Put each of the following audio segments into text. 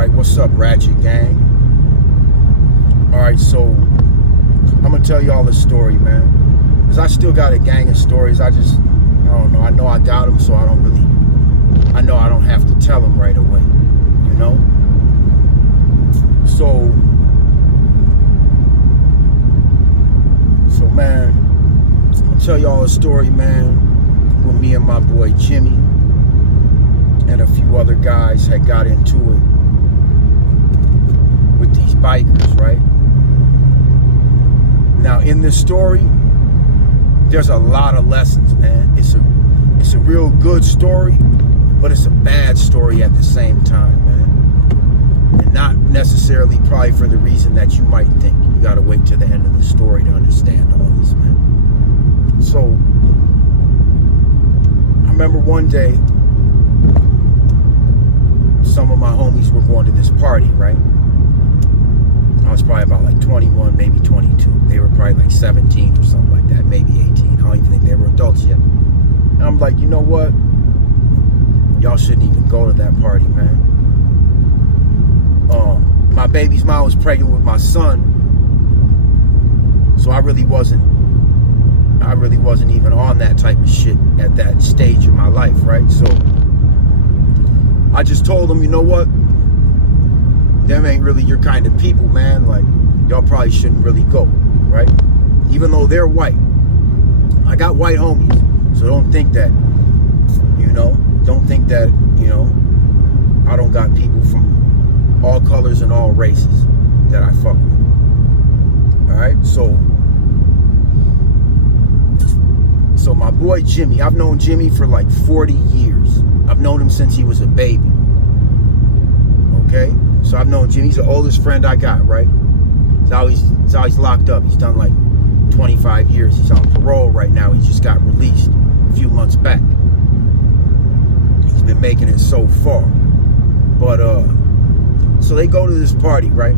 Alright, what's up, Ratchet Gang? Alright, so I'm gonna tell y'all a story, man. Because I still got a gang of stories. I don't know. I know I got them, so I know I don't have to tell them right away, you know? So man, I'll tell y'all a story, man, with me and my boy Jimmy and a few other guys had got into it with these bikers, right? Now, in this story, there's a lot of lessons, man. It's a real good story, but it's a bad story at the same time, man. And not necessarily probably for the reason that you might think. You gotta wait till the end of the story to understand all this, man. So, I remember one day, some of my homies were going to this party, right? I was probably about like 21, maybe 22. They were probably like 17 or something like that, maybe 18. I don't even think they were adults yet. And I'm like, you know what? Y'all shouldn't even go to that party, man. My baby's mom was pregnant with my son, so I really wasn't even on that type of shit at that stage of my life, right? So I just told them, you know what? Them ain't really your kind of people, man. Like, y'all probably shouldn't really go, right? Even though they're white. I got white homies, so don't think that, I don't got people from all colors and all races that I fuck with. Alright, so my boy Jimmy, I've known Jimmy for like 40 years. I've known him since he was a baby. Okay? So I've known Jimmy. He's the oldest friend I got, right? He's always locked up. He's done like 25 years. He's on parole right now. He just got released a few months back. He's been making it so far. But so they go to this party, right?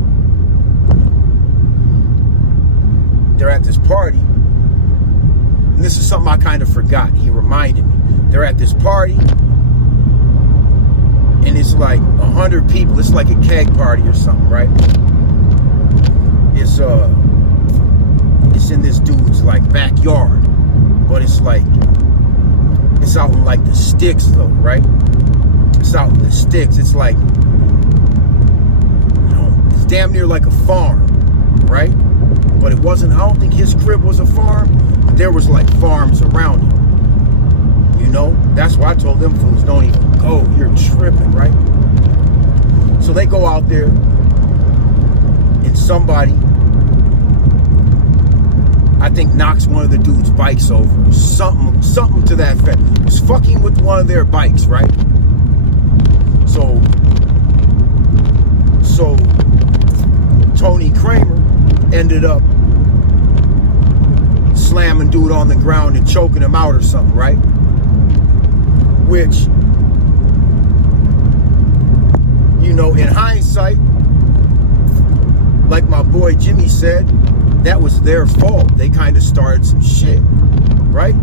They're at this party. And this is something I kind of forgot. He reminded me. They're at this party. And it's like 100 people. It's like a keg party or something, right? It's in this dude's like backyard. But it's out in like the sticks though, right? It's out in the sticks. It's like, it's damn near like a farm, right? But it wasn't, I don't think his crib was a farm, but there was like farms around it. That's why I told them fools, don't even go, you're tripping, right? So they go out there, and somebody, I think, knocks one of the dude's bikes over, something to that effect. Was fucking with one of their bikes, right? So Tony Kramer ended up slamming dude on the ground and choking him out or something, right? Which, in hindsight, like my boy Jimmy said, that was their fault. They kind of started some shit, right?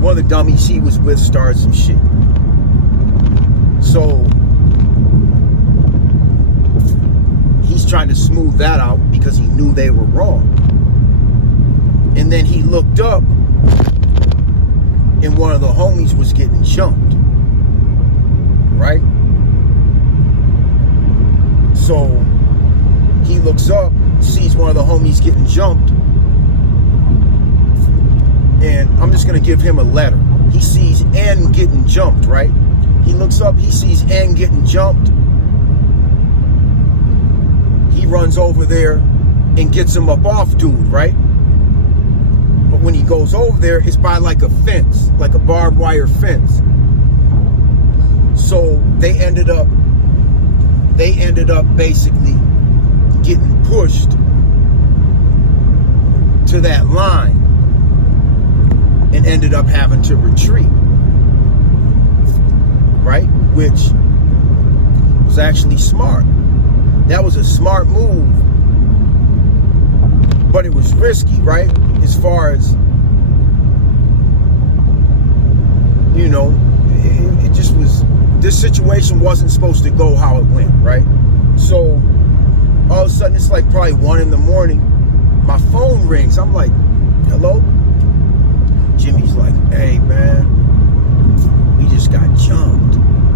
One of the dummies he was with started some shit. So he's trying to smooth that out because he knew they were wrong. And then he looked up and one of the homies was getting jumped, right? So he looks up, sees one of the homies getting jumped, and I'm just gonna give him a letter. He sees N getting jumped, right? He looks up, he sees N getting jumped. He runs over there and gets him up off dude, right? But when he goes over there, it's by like a fence, like a barbed wire fence. So they ended up basically getting pushed to that line and ended up having to retreat, right? Which was actually smart. That was a smart move, but it was risky, right? As far as, it just was this situation wasn't supposed to go how it went, right? So all of a sudden, it's like probably 1 in the morning. My phone rings. I'm like, hello? Jimmy's like, hey, man, we just got jumped.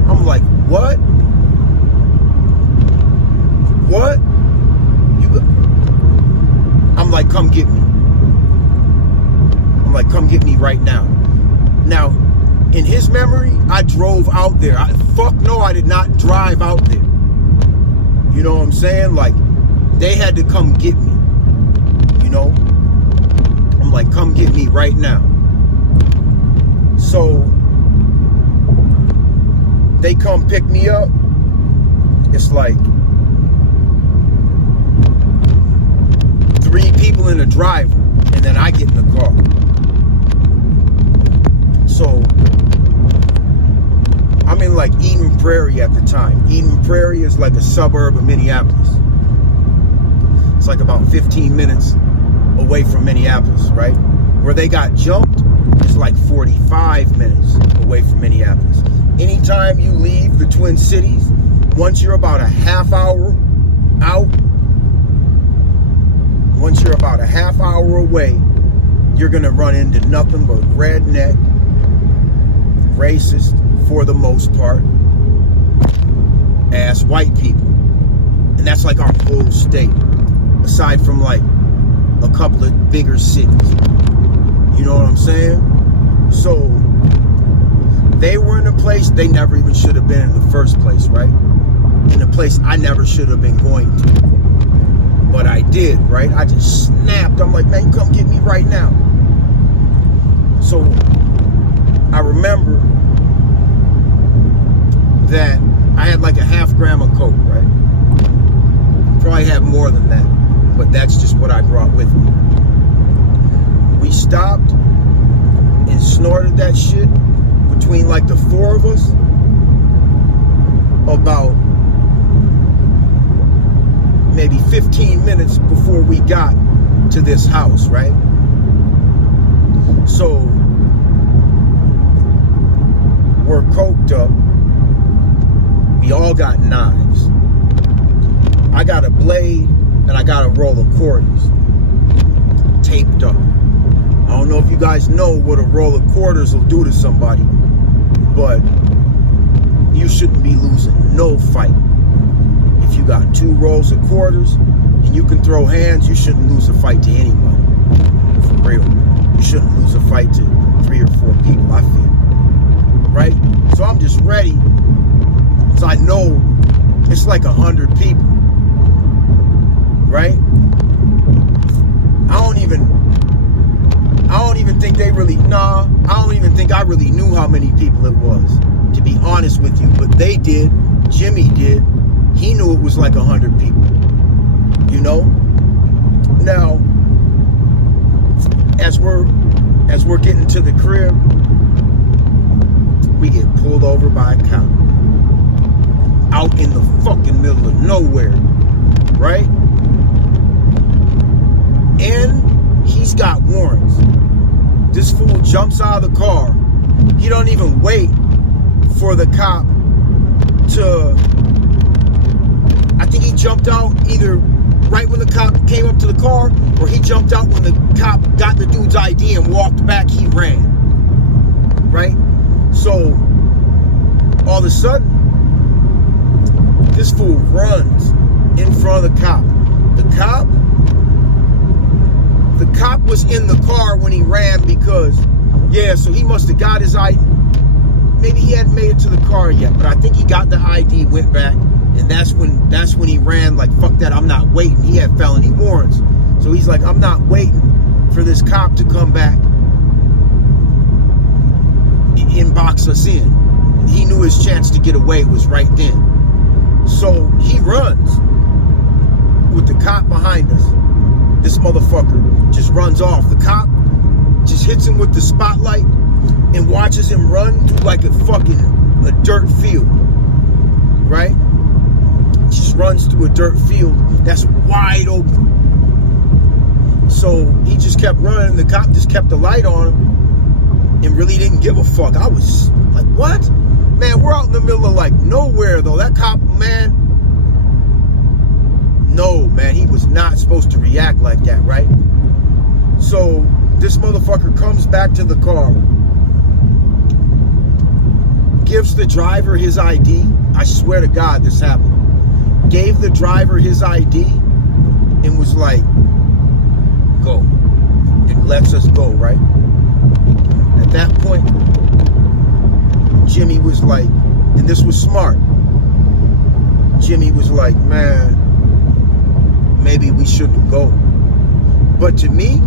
I'm like, what? What? I'm like, come get me. I'm like, come get me right now. Now, in his memory, I drove out there. Fuck no, I did not drive out there. You know what I'm saying? Like, they had to come get me. You know? I'm like, come get me right now. So, they come pick me up. It's like 3 people in the driver, and then I get in the car. So, I'm in like Eden Prairie at the time. Eden Prairie is like a suburb of Minneapolis. It's like about 15 minutes away from Minneapolis, right? Where they got jumped is like 45 minutes away from Minneapolis. Anytime you leave the Twin Cities, once you're about a half hour out, once you're about a half hour away, you're gonna run into nothing but redneck, racist, for the most part, ass white people. And that's like our whole state, aside from like a couple of bigger cities. You know what I'm saying? So they were in a place they never even should have been in the first place, right? In a place I never should have been going to. But I did, right? I just snapped. I'm like, man, come get me right now. So I remember that I had like a half gram of coke, right? Probably had more than that, but that's just what I brought with me. We stopped and snorted that shit between like the 4 of us about maybe 15 minutes before we got to this house, right? So we're coked up. We all got knives. I got a blade and I got a roll of quarters taped up. I don't know if you guys know what a roll of quarters will do to somebody, but you shouldn't be losing no fight. If you got 2 rolls of quarters and you can throw hands, you shouldn't lose a fight to anybody. For real. You shouldn't lose a fight to 3 or 4 people, I feel. Right? So I'm just ready. So I know it's like 100 people. Right? I don't even think they really, I don't even think I really knew how many people it was, to be honest with you. But they did. Jimmy did. He knew it was like 100 people. You know? Now, as we're getting to the crib, we get pulled over by a cop. Out in the fucking middle of nowhere. Right? And he's got warrants. This fool jumps out of the car. He don't even wait for the cop to... I think he jumped out either right when the cop came up to the car, or he jumped out when the cop got the dude's ID and walked back, he ran. Right? So, all of a sudden, this fool runs in front of the cop. The cop was in the car when he ran because, so he must have got his ID. Maybe he hadn't made it to the car yet, but I think he got the ID, went back, and that's when he ran like, fuck that, I'm not waiting. He had felony warrants. So he's like, I'm not waiting for this cop to come back and box us in. He knew his chance to get away was right then. So he runs with the cop behind us. This motherfucker just runs off. The cop just hits him with the spotlight and watches him run through like a dirt field, right? Just runs through a dirt field that's wide open. So he just kept running. The cop just kept the light on him and really didn't give a fuck. I was like, what? Man, we're out in the middle of like nowhere though. That cop, man, no, man, he was not supposed to react like that, right? So this motherfucker comes back to the car, gives the driver his ID. I swear to God this happened. Gave the driver his ID and was like, go. And lets us go, right? At that point, Jimmy was like, and this was smart, Jimmy was like, man, maybe we shouldn't go. But to me,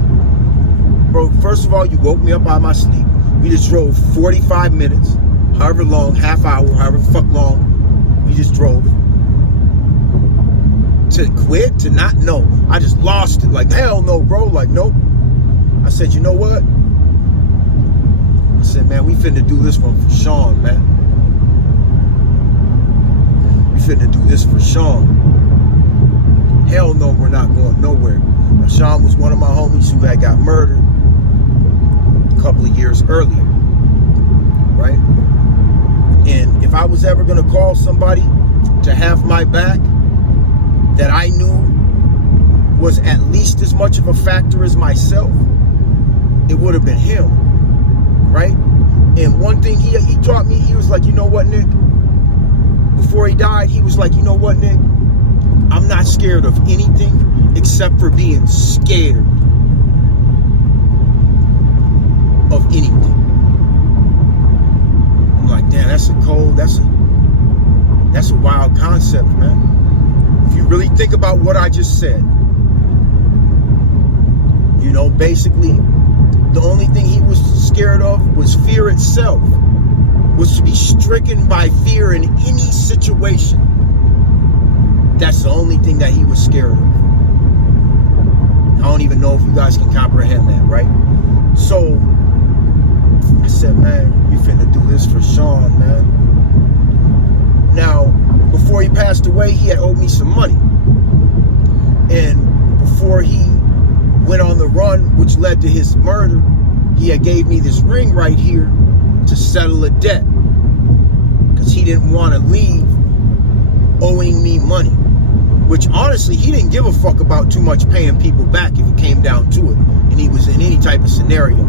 bro, first of all, you woke me up out of my sleep. We just drove 45 minutes, however long, half hour, however fuck long, we just drove. To quit, to not know. I just lost it. Like, hell no, bro. Like, nope. I said, you know what? I said, man, we finna do this one for Sean, man. We finna do this for Sean. Hell no, we're not going nowhere. Now, Sean was one of my homies who had got murdered a couple of years earlier, right? And if I was ever gonna call somebody to have my back that I knew was at least as much of a factor as myself, it would have been him, right? And one thing he taught me, he was like, you know what, Nick? Before he died, he was like, you know what, Nick? I'm not scared of anything except for being scared of anything. I'm like, damn, that's a wild concept, man. If you really think about what I just said, you know, basically, the only thing he was scared of was fear itself, was to be stricken by fear in any situation. That's the only thing that he was scared of. I don't even know if you guys can comprehend that, right? So I said, man, we finna do this for Sean, man. Now, before he passed away, he had owed me some money. And before he went on the run, which led to his murder, he had gave me this ring right here to settle a debt. Because he didn't want to leave owing me money. Which honestly, he didn't give a fuck about too much paying people back if it came down to it. And he was in any type of scenario.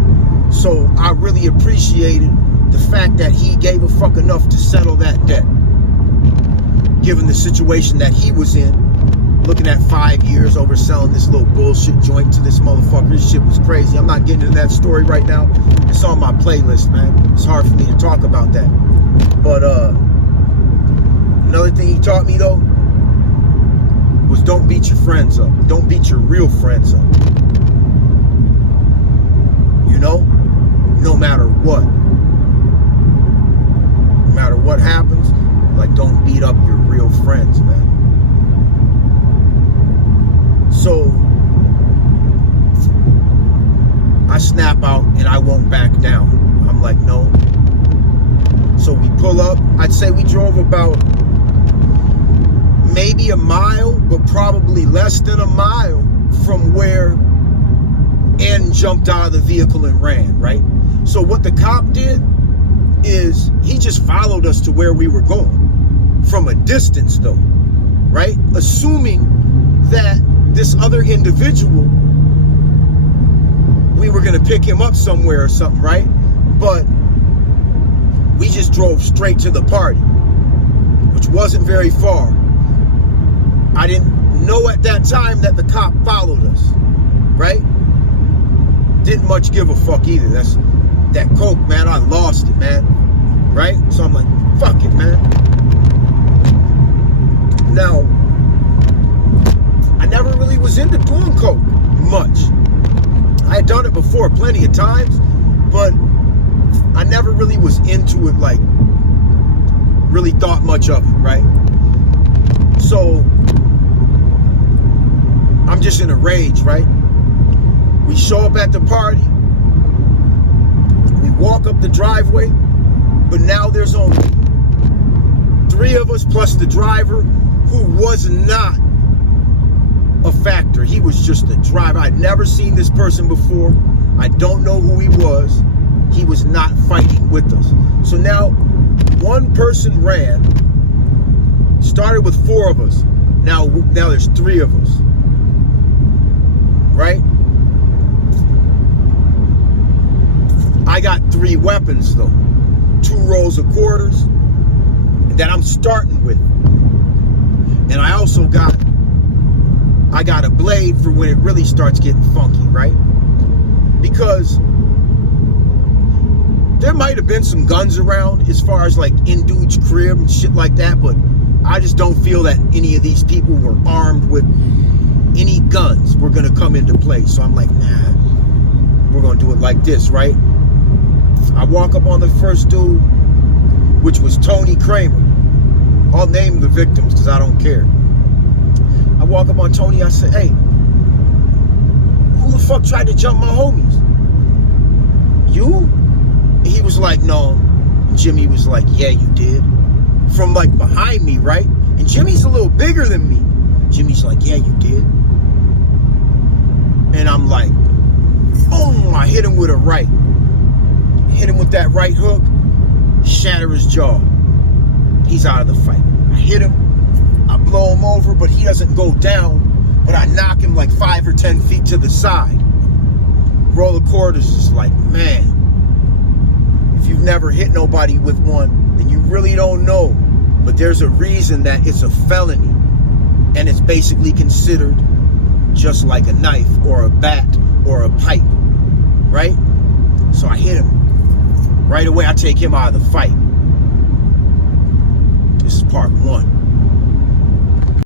So I really appreciated the fact that he gave a fuck enough to settle that debt. Given the situation that he was in, looking at 5 years overselling this little bullshit joint to this motherfucker. This shit was crazy. I'm not getting into that story right now. It's on my playlist, man. It's hard for me to talk about that. But another thing he taught me though was don't beat your friends up. Don't beat your real friends up. You know? No matter what. No matter what happens, like, don't beat up your real friends, man. So I snap out and I won't back down. I'm like, no. So we pull up. I'd say we drove about maybe a mile, but probably less than a mile from where N jumped out of the vehicle and ran, right? So what the cop did is he just followed us to where we were going from a distance though, right? Assuming that this other individual, we were gonna pick him up somewhere or something, right? But we just drove straight to the party, which wasn't very far. I didn't know at that time that the cop followed us, right? Didn't much give a fuck either. That's that coke, man, I lost it, man, right? So I'm like, fuck it, man. Now, I never really was into doing coke much. I had done it before plenty of times, but I never really was into it, like, really thought much of it, right? So, I'm just in a rage, right? We show up at the party, we walk up the driveway, but now there's only 3 of us plus the driver, who was not a factor. He was just a driver. I'd never seen this person before. I don't know who he was. He was not fighting with us. So now one person ran. Started with 4 of us. Now there's 3 of us. Right? I got 3 weapons though. 2 rolls of quarters that I'm starting with. And I also got a blade for when it really starts getting funky, right? Because there might have been some guns around as far as like in dude's crib and shit like that, but I just don't feel that any of these people were armed with any guns were gonna come into play. So I'm like, nah, we're gonna do it like this, right? I walk up on the first dude, which was Tony Kramer. I'll name the victims because I don't care. I walk up on Tony, I say, hey, who the fuck tried to jump my homies? You? He was like, no. Jimmy was like, yeah, you did. From like behind me, right? And Jimmy's a little bigger than me. Jimmy's like, yeah, you did. And I'm like, oh, I hit him with a right. Hit him with that right hook, shatter his jaw. He's out of the fight. I hit him, I blow him over, but he doesn't go down, but I knock him like 5 or 10 feet to the side. Roll of quarters is like, man, if you've never hit nobody with one, then you really don't know. But there's a reason that it's a felony, and it's basically considered just like a knife or a bat or a pipe, right? So I hit him. Right away, I take him out of the fight. This is part 1.